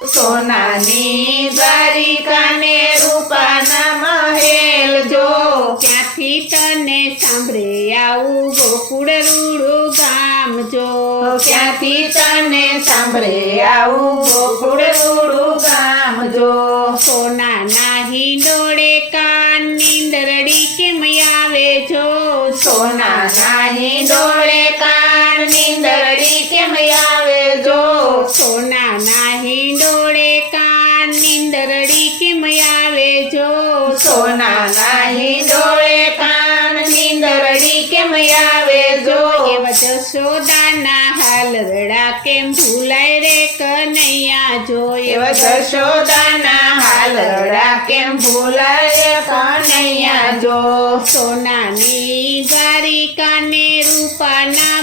સોનાની દ્વારિકા ને રૂપાના મહેલ જો ક્યાંથી તને સાંભળે આવું ગોકુળ રૂડું ગામ જો ક્યાંથી તને સાંભળે આવું ગોકુળ રૂડું ગામ જો સોનાના હિંડોળે કાન નીંદરડી કેમ આવે જો સોનાના હિંડોળે કાન નીંદરડી કેમ આવે જો સોનાના હિંડોળે કાન નીંદરડી કેમ આવે જો સોનાના હિંડોળે કાન નીંદરડી કેમ આવે જો એવા જશોદાના હાલરડા કેમ ભૂલાય રે કનૈયા જો એવા જશોદાના હાલરડા કેમ ભૂલાય કનૈયા જો સોનાની દ્વારિકા ને રૂપાના